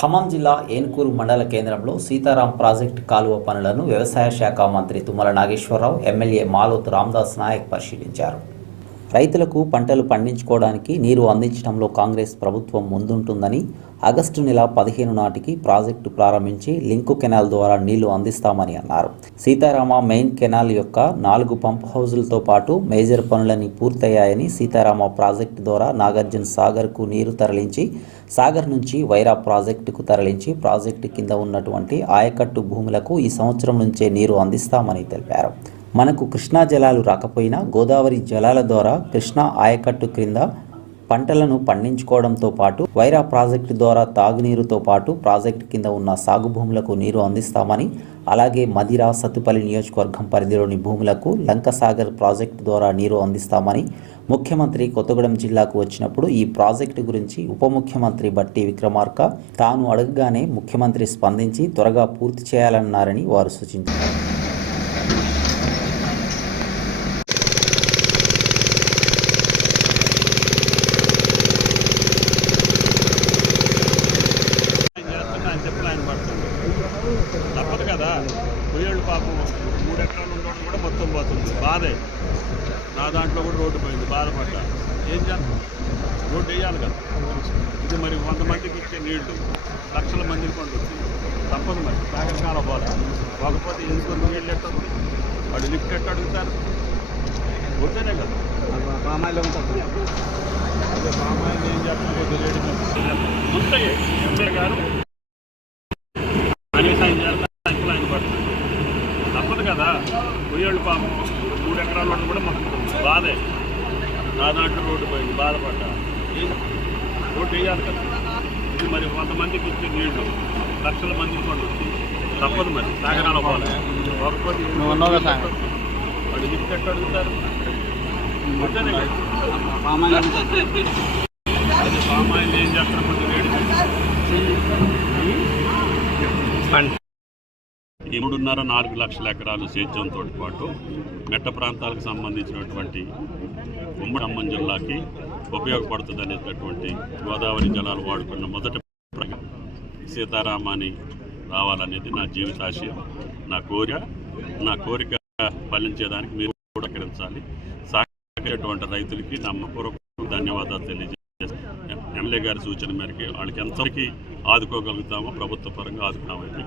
ఖమ్మం జిల్లా ఏన్కూరు మండల కేంద్రంలో సీతారాం ప్రాజెక్టు కాలువ పనులను వ్యవసాయ శాఖ మంత్రి తుమ్మల నాగేశ్వరరావు ఎమ్మెల్యే మాలోత్ రామదాస్ నాయక్ పరిశీలించారు. రైతులకు పంటలు పండించుకోవడానికి నీరు అందించడంలో కాంగ్రెస్ ప్రభుత్వం ముందుంటుందని ఆగస్టు నెల పదిహేను నాటికి ప్రాజెక్టు ప్రారంభించి లింకు కెనాల్ ద్వారా నీళ్ళు అందిస్తామని అన్నారు. సీతారామ మెయిన్ కెనాల్ యొక్క నాలుగు పంప్ హౌజులతో పాటు మేజర్ పనులని పూర్తయ్యాయని సీతారామ ప్రాజెక్టు ద్వారా నాగార్జున సాగర్కు నీరు తరలించి సాగర్ నుంచి వైరా ప్రాజెక్టుకు తరలించి ప్రాజెక్టు కింద ఉన్నటువంటి ఆయకట్టు భూములకు ఈ సంవత్సరం నుంచే నీరు అందిస్తామని తెలిపారు. మనకు కృష్ణా జలాలు రాకపోయినా గోదావరి జలాల ద్వారా కృష్ణా ఆయకట్టు క్రింద పంటలను పండించుకోవడంతో పాటు వైరా ప్రాజెక్టు ద్వారా తాగునీరుతో పాటు ప్రాజెక్టు కింద ఉన్న సాగు భూములకు నీరు అందిస్తామని అలాగే మదిరా సత్తుపల్లి నియోజకవర్గం పరిధిలోని భూములకు లంకసాగర్ ప్రాజెక్టు ద్వారా నీరు అందిస్తామని ముఖ్యమంత్రి కొత్తగూడెం జిల్లాకు వచ్చినప్పుడు ఈ ప్రాజెక్టు గురించి ఉప ముఖ్యమంత్రి బట్టి విక్రమార్క తాను అడగగానే ముఖ్యమంత్రి స్పందించి త్వరగా పూర్తి చేయాలన్నారని వారు సూచించారు. పోయేళ్ళు పాపం మూడు ఎకరాలు ఉండడం కూడా మొత్తం పోతుంది. బాధే. నా దాంట్లో కూడా రోడ్డు పోయింది బాధపడ్డా. ఏం చేస్తాం రోడ్డు వేయాలి కదా. ఇది మరి వంద మందికి ఇచ్చే నీళ్ళు లక్షల మందికి పండుతుంది తప్పదు మరి. సాగరకాల పోదా కాకపోతే ఎందుకు నీళ్ళు ఎట్టదు వాడు లిఫ్ట్ ఎట్ట అడుగుతారు? వద్దనే కదా. పామాయిల్ ఉంటుంది అదే సామాన్యం ఏం చేస్తాం తెలియడం ఉంటాయి. ఎంపీ గారు అనేసి ఆయన చేస్తా అంకులు ఆయన పడుతుంది తప్పదు కదా? పొయ్యేళ్ళు పాపం మూడు ఎకరాల వాళ్ళు కూడా మాకు బాధే. నా దాంట్లో రోడ్డు పోయింది బాధపడ్డా. రోడ్డు వేయాలి కదా? ఇది మరి వంద మందికి ఇచ్చే నీళ్ళు లక్షల మందికి పండుతుంది తప్పదు మరి సాగరాల. వాళ్ళు లిఫ్ట్ ఎట్ట అడుగుతారు? పామాయిల్ అది సామాన్యులు ఏం చేస్తారు కొంచెం వేడి మూడున్నర నాలుగు లక్షల ఎకరాలు సేద్యంతో పాటు మెట్ట ప్రాంతాలకు సంబంధించినటువంటి ఉమ్మడి ఖమ్మం జిల్లాకి ఉపయోగపడుతుంది అనేటటువంటి గోదావరి జలాలు వాడుకున్న మొదటి ప్రగతి సీతారామాని రావాలనేది నా జీవితాశయం. నా కోరిక నా కోరిక ఫలించేదానికి మీరు కూడా సహకరించాలి. సహకరించేటువంటి రైతులకి నమ్మపూర్వక ధన్యవాదాలు తెలియజేస్తాను ఎమ్మెల్యే గారి సూచన మేరకు వాళ్ళకి ఎంతవరకు ఆదుకోగలుగుతామో ప్రభుత్వ పరంగా ఆదుకున్నామని